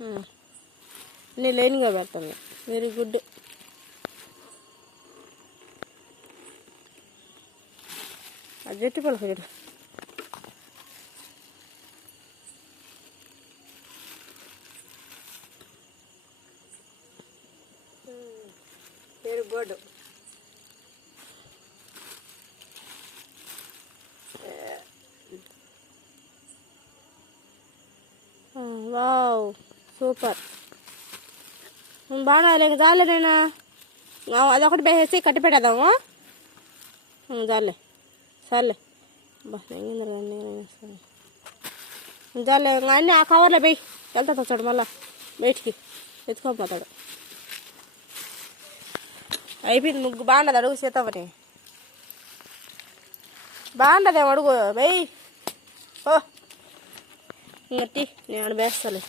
నేను లైన్గా పెడతాను. Very good. అది గట్టి పలకడు. Very good. Wow, super. బాగా చాలే నేను అదొకటి వేసేసి కట్టి పెట్టేద్దాము. చాలే సర్లే. బా చాలే అన్నీ ఆ కవర్లో పోయి వెళ్తా వచ్చాడు. మళ్ళా బయటికి ఎత్తుకోపోతాడు. అయిపోయింది ముగ్గు. బాగుండదు అడుగు సీతమ్మని. బాగుండదేమో అడుగు బయ్. ఓ ఇంకటి నేను వేస్తాలే.